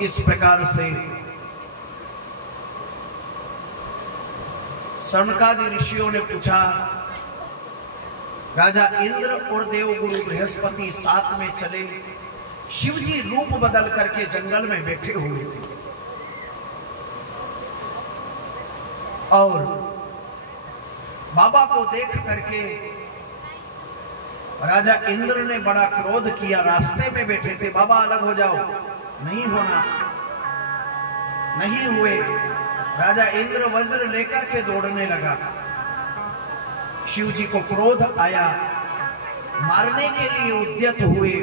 इस प्रकार से सनकादि ऋषियों ने पूछा, राजा इंद्र और देवगुरु बृहस्पति साथ में चले। शिवजी रूप बदल करके जंगल में बैठे हुए थे और बाबा को देख करके राजा इंद्र ने बड़ा क्रोध किया। रास्ते में बैठे थे, बाबा अलग हो जाओ, नहीं होना, नहीं हुए। राजा इंद्र वज्र लेकर के दौड़ने लगा। शिव जी को क्रोध आया, मारने के लिए उद्यत हुए।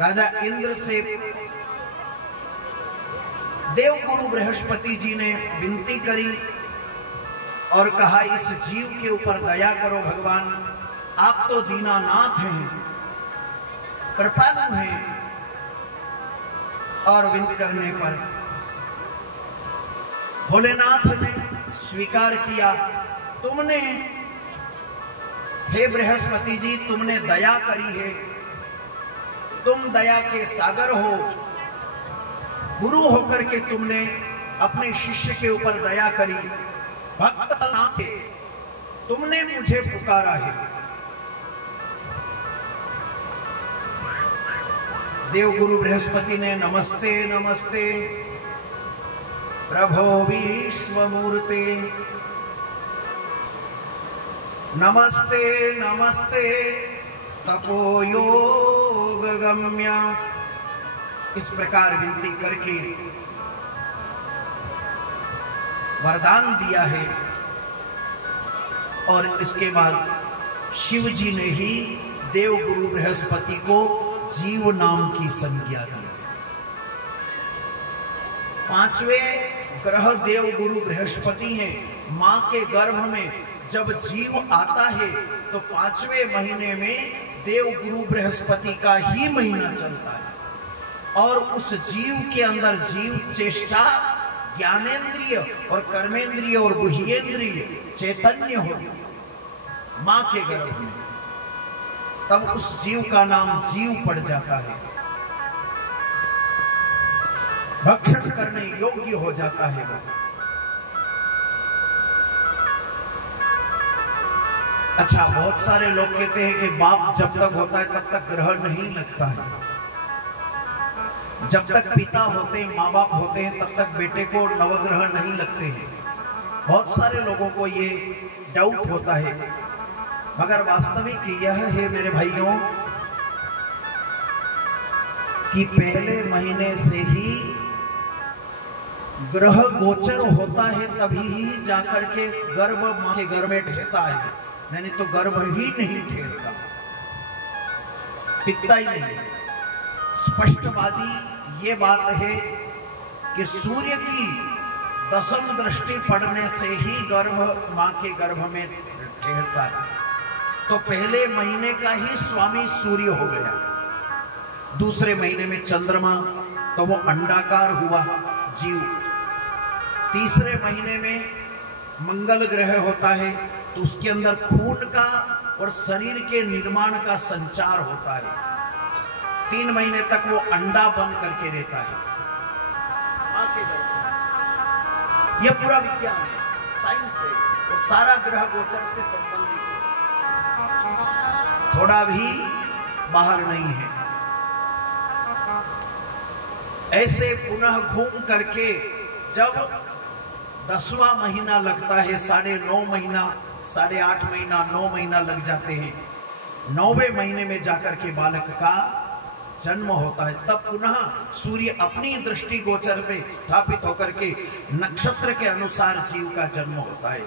राजा इंद्र से देवगुरु बृहस्पति जी ने विनती करी और कहा, इस जीव के ऊपर दया करो भगवान, आप तो दीनानाथ हैं, कृपालु हैं। और विनती करने पर भोलेनाथ ने स्वीकार किया, तुमने हे बृहस्पति जी, तुमने दया करी है, तुम दया के सागर हो। गुरु होकर के तुमने अपने शिष्य के ऊपर दया करी, भक्तना से तुमने मुझे पुकारा है। देवगुरु बृहस्पति ने नमस्ते नमस्ते प्रभो विश्वमूर्ते, नमस्ते नमस्ते तपोयोग गम्य, इस प्रकार विनती करके वरदान दिया है। और इसके बाद शिव जी ने ही देवगुरु बृहस्पति को जीव नाम की संज्ञा दी। पांचवें ग्रह देवगुरु बृहस्पति हैं। मां के गर्भ में जब जीव आता है तो 5वें महीने में देवगुरु बृहस्पति का ही महीना चलता है और उस जीव के अंदर जीव चेष्टा, ज्ञानेंद्रिय और कर्मेंद्रिय और गुह्येंद्रिय चैतन्य हो मां के गर्भ में, तब उस जीव का नाम जीव पड़ जाता है, भक्षण करने योग्य हो जाता है। अच्छा, बहुत सारे लोग कहते हैं कि बाप जब तक होता है तब तक ग्रह नहीं लगता है, जब तक पिता होते हैं, माँ बाप होते हैं, तब तक बेटे को नवग्रह नहीं लगते हैं। बहुत सारे लोगों को ये डाउट होता है, मगर वास्तविक यह है मेरे भाइयों कि पहले महीने से ही ग्रह गोचर होता है, तभी ही जाकर के गर्भ मां के गर्भ में ठहरता है, नहीं तो गर्भ ही नहीं ठहरता, टिकता ही नहीं। स्पष्टवादी ये बात है कि सूर्य की दशम दृष्टि पड़ने से ही गर्भ मां के गर्भ में ठहरता है। तो पहले महीने का ही स्वामी सूर्य हो गया, दूसरे महीने में चंद्रमा, तो वो अंडाकार हुआ जीव। तीसरे महीने में मंगल ग्रह होता है, तो उसके अंदर खून का और शरीर के निर्माण का संचार होता है। 3 महीने तक वो अंडा बन करके रहता है मां के गर्भ में। यह पूरा विज्ञान है, साइंस है, और सारा ग्रह गोचर से संबंधित है, थोड़ा भी बाहर नहीं है। ऐसे पुनः घूम करके जब 10वां महीना लगता है, 9.5 महीना, 8.5 महीना, 9 महीना लग जाते हैं, 9वें महीने में जाकर के बालक का जन्म होता है, तब पुनः सूर्य अपनी दृष्टि गोचर में स्थापित होकर के नक्षत्र के अनुसार जीव का जन्म होता है।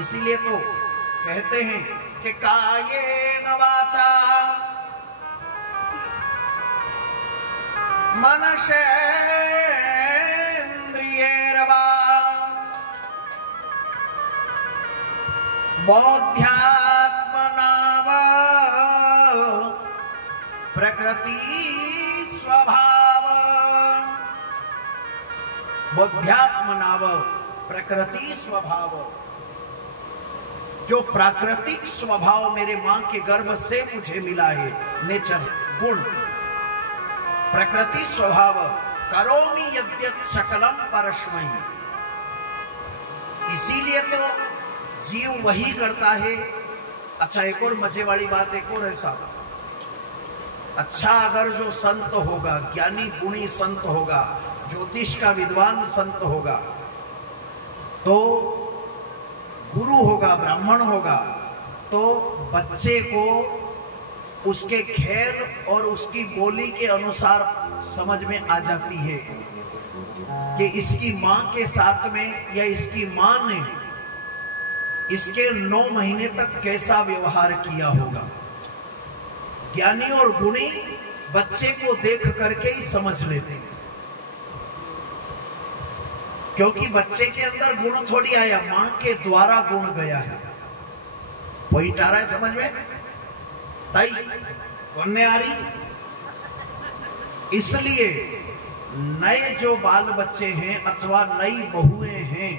इसीलिए तो कहते हैं कि कायेन वाचा मनसेन्द्रियैर्वा बोध्यात्मना वा प्रकृति स्वभाव, बोध्यात्मना वा प्रकृति स्वभाव। जो प्राकृतिक स्वभाव मेरे मां के गर्भ से मुझे मिला है, नेचर गुण, प्रकृति स्वभाव, करोमि यद्यत् सकलम परस्मै। इसीलिए तो जीव वही करता है। अच्छा, एक और मजे वाली बात एक और है साहब, अच्छा अगर जो संत होगा, ज्ञानी गुणी संत होगा, ज्योतिष का विद्वान संत होगा, तो गुरु होगा, ब्राह्मण होगा, तो बच्चे को उसके खेल और उसकी बोली के अनुसार समझ में आ जाती है कि इसकी मां के साथ में या इसकी मां ने इसके 9 महीने तक कैसा व्यवहार किया होगा। ज्ञानी और गुणी बच्चे को देख करके ही समझ लेते हैं, क्योंकि बच्चे के अंदर गुण थोड़ी आया, मां के द्वारा गुण गया है। पॉइंट आ रहा है समझ में? ताई बनने आ रही। इसलिए नए जो बाल बच्चे हैं अथवा नई बहुएं हैं,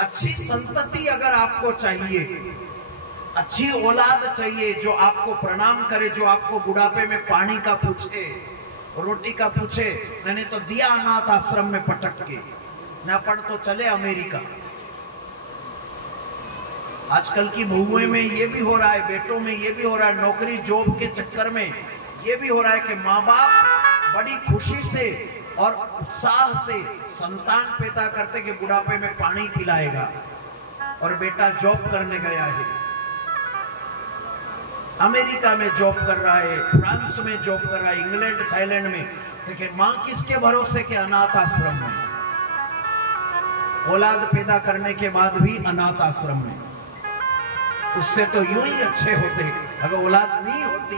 अच्छी संतति अगर आपको चाहिए, अच्छी औलाद चाहिए जो आपको प्रणाम करे, जो आपको बुढ़ापे में पानी का पूछे, रोटी का पूछे, मैंने तो दिया अनाथ आश्रम में पटक के, न पढ़ तो चले अमेरिका। आजकल की बहुएं में ये भी हो रहा है, बेटों में ये भी हो रहा है, नौकरी जॉब के चक्कर में ये भी हो रहा है कि माँ बाप बड़ी खुशी से और उत्साह से संतान पैदा करते कि बुढ़ापे में पानी पिलाएगा, और बेटा जॉब करने गया है, अमेरिका में जॉब कर रहा है, फ्रांस में जॉब कर रहा है, इंग्लैंड थाईलैंड में। देखिए मां किसके भरोसे के? अनाथ आश्रम में। औलाद पैदा करने के बाद भी अनाथ आश्रम में। उससे तो यूं ही अच्छे होते, अगर औलाद नहीं होती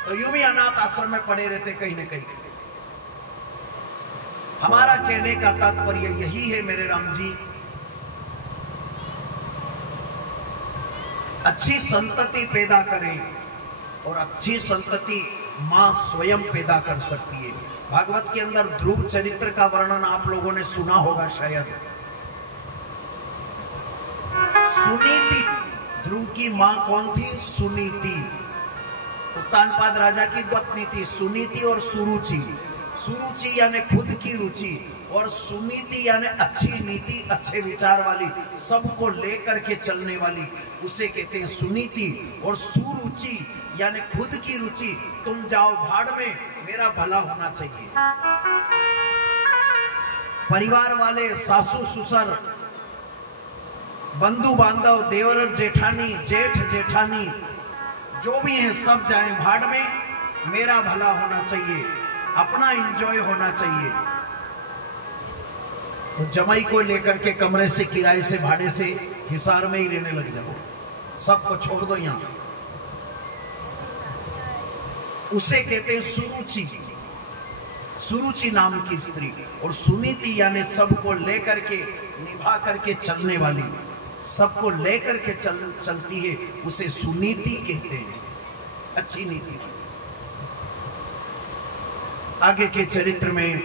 तो यूं भी अनाथ आश्रम में पड़े रहते कहीं ना कहीं। हमारा कहने का तात्पर्य यही है मेरे राम जी, अच्छी संतति पैदा करें, और अच्छी संतति मां स्वयं पैदा कर सकती है। भागवत के अंदर ध्रुव चरित्र का वर्णन आप लोगों ने सुना होगा शायद। सुनीति, ध्रुव की मां कौन थी? सुनीति। उत्तानपाद राजा की पत्नी थी सुनीति और सुरुचि। सुरुचि यानी खुद की रुचि, और सुनीति यानी अच्छी नीति, अच्छे विचार वाली, सबको लेकर के चलने वाली, उसे कहते हैं सुनीति। और सुरुचि यानी खुद की रुचि, तुम जाओ भाड़ में, मेरा भला होना चाहिए। परिवार वाले, सासू ससुर, बंधु बांधव, देवर जेठानी, जेठ जेठानी, जो भी हैं सब जाएं भाड़ में, मेरा भला होना चाहिए, अपना एंजॉय होना चाहिए। तो जमाई को लेकर के कमरे से, किराए से, भाड़े से हिसार में ही रहने लग जाओ, सबको छोड़ दो यहां। उसे कहते हैं सुरुचि। सुरुचि नाम की स्त्री। और सुनीति यानी सबको लेकर के, निभा करके चलने वाली, सबको लेकर के चलती है, उसे सुनीति कहते हैं, अच्छी नीति। आगे के चरित्र में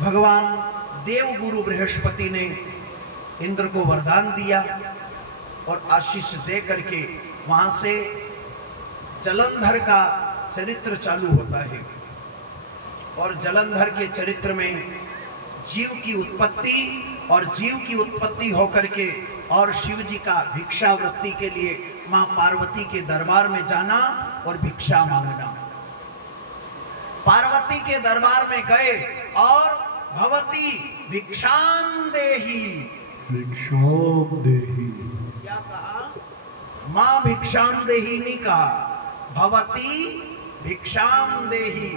भगवान देवगुरु बृहस्पति ने इंद्र को वरदान दिया और आशीष दे करके वहां से जलंधर का चरित्र चालू होता है। और जलंधर के चरित्र में जीव की उत्पत्ति, और जीव की उत्पत्ति होकर के और शिव जी का भिक्षावृत्ति के लिए मां पार्वती के दरबार में जाना और भिक्षा मांगना। पार्वती के दरबार में गए और भवती भिक्षाम देहि, भिक्षाम देहि, क्या कहा? मां भिक्षाम देहि नहीं कहा, भवती भिक्षाम देहि।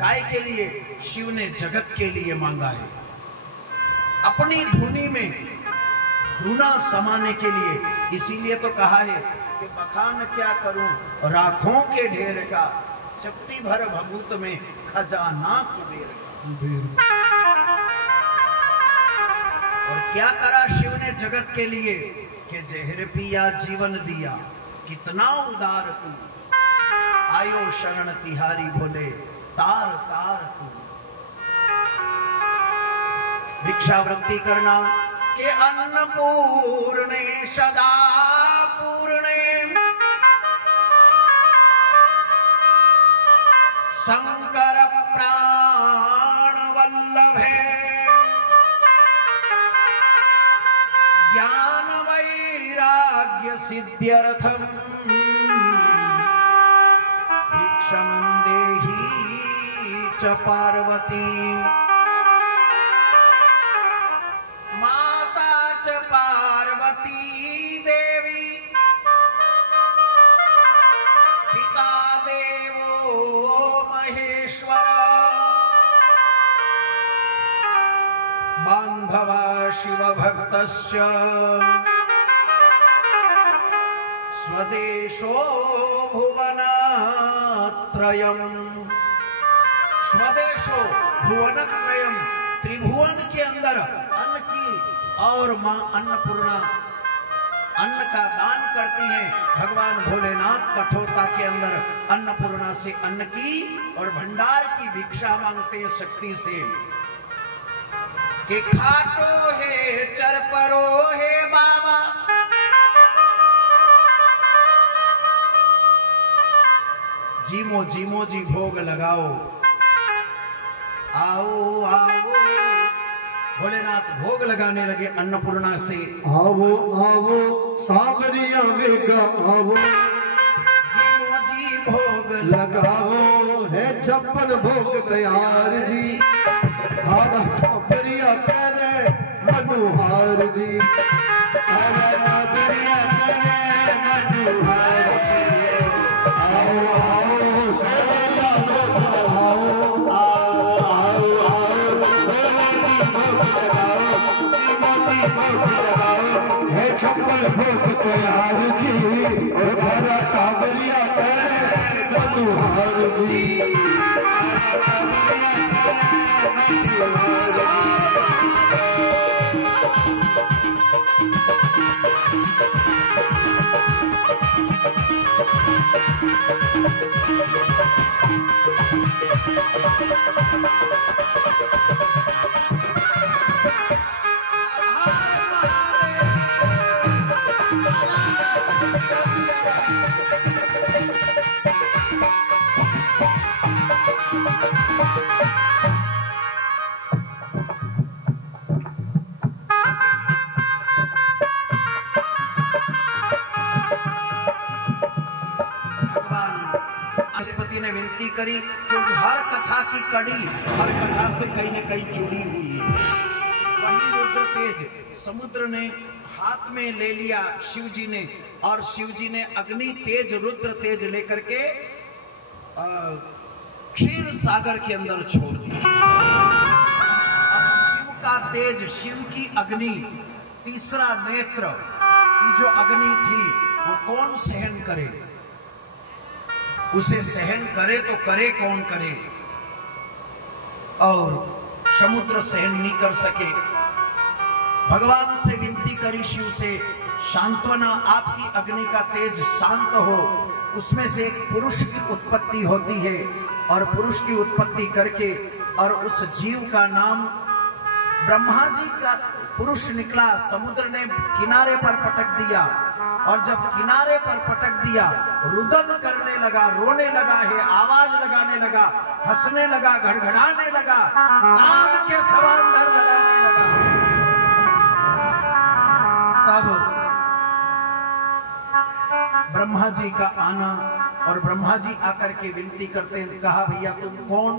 काय के लिए? शिव ने जगत के लिए मांगा है, अपनी धुनी में धुना समाने के लिए। इसीलिए तो कहा है कि बखान क्या करूं राखों के ढेर का, चपटी भर भभूत में खजाना कुबेर का। और क्या करा शिव ने जगत के लिए कि जहर पिया जीवन दिया, कितना उदार तू, आयो शरण तिहारी भोले, तार तार तू। भिक्षावृत्ति करना के अन्नपूर्णे सदा पूर्णे शंकर प्राण वल्लभे ज्ञान वैराग्य सिद्ध्यर्थम भिक्षमं देहि च पार्वती माता च पार्वती देवी पिता देवो महेश्वर बांधव शिवभक्तस्य स्वदेशो भुवनत्रयम् स्वदेशो भुवनत्रयम् त्रिभुवन के अंदर अन्न की और मां अन्नपूर्णा अन्न का दान करती हैं। भगवान भोलेनाथ कठोरता के अंदर अन्नपूर्णा से अन्न की और भंडार की भिक्षा मांगते हैं शक्ति से कि खाटो है चरपरो है बाबा जीमो जीमो जी भोग लगाओ आओ आओ। भोलेनाथ भोग लगाने लगे अन्नपूर्णा से आओ आओ सावरिया बेगा आओ जीमो जी भोग लगाओ है 56 भोग तैयार जी थाना सावरिया करे मनोहार जी थाना सावरिया करे मनोहार जी आओ आओ सावरिया है 56 भोग तैयार जी धारा कावलिया करे मनोहार जी ने विनती करी क्योंकि हर कथा की कड़ी हर कथा से कहीं न कहीं जुड़ी हुई है। वही रुद्र तेज समुद्र ने हाथ में ले लिया शिव जी ने और शिव जी ने अग्नि तेज रुद्र तेज लेकर के क्षीर सागर के अंदर छोड़ दिया। अब शिव का तेज शिव की अग्नि तीसरा नेत्र की जो अग्नि थी वो कौन सहन करे, उसे सहन करे तो करे कौन करे। और समुद्र सहन नहीं कर सके। भगवान से विनती करी शिव से सांत्वना आपकी अग्नि का तेज शांत हो। उसमें से एक पुरुष की उत्पत्ति होती है और पुरुष की उत्पत्ति करके और उस जीव का नाम ब्रह्मा जी का पुरुष निकला। समुद्र ने किनारे पर पटक दिया और जब किनारे पर पटक दिया रुदन करने लगा, रोने लगा है, आवाज लगाने लगा, हंसने लगा, घड़घड़ाने लगा, कान के समान धड़धड़ाने लगा। तब ब्रह्मा जी का आना और ब्रह्मा जी आकर के विनती करते हैं, कहा भैया तुम कौन?